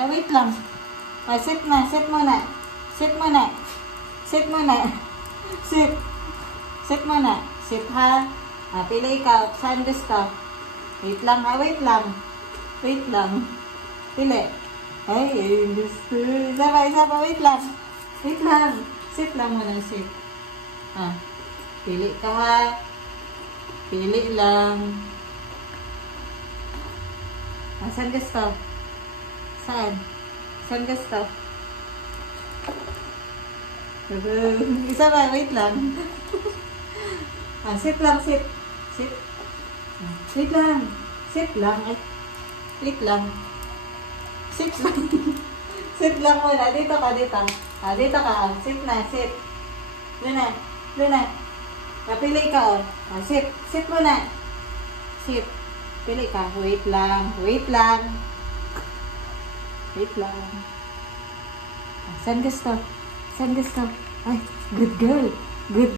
Ay, wait lang. Ay, sit na. Sit muna. Sit muna. Sit muna. Sit. Sit muna. Sit ha. Ah, pili ikaw. Saan gusto? Wait lang ha. Wait lang. Wait lang. Pili. Ay, gusto. Isa pa. Wait lang. Wait lang. Sit lang muna. Sit. Ah. Pili ka ha. Pili lang. Ah, saan gusto? Saan? Saan gusto? Isa ba? Wait lang. Ah, sit lang, sit. Sit. Ah, sit lang. Sit lang. Ay, wait lang. Sit lang. Sit lang muna. Dito ka, dito. Ah, dito ka. Ah, sit na, sit. Doon na. Doon na. Napili ka, oh. Ah, sit. Sit muna. Sit. Pili ka. Wait lang. Wait lang. Wait lang. Ah, saan gusto? Saan gusto? Ay, good girl. Good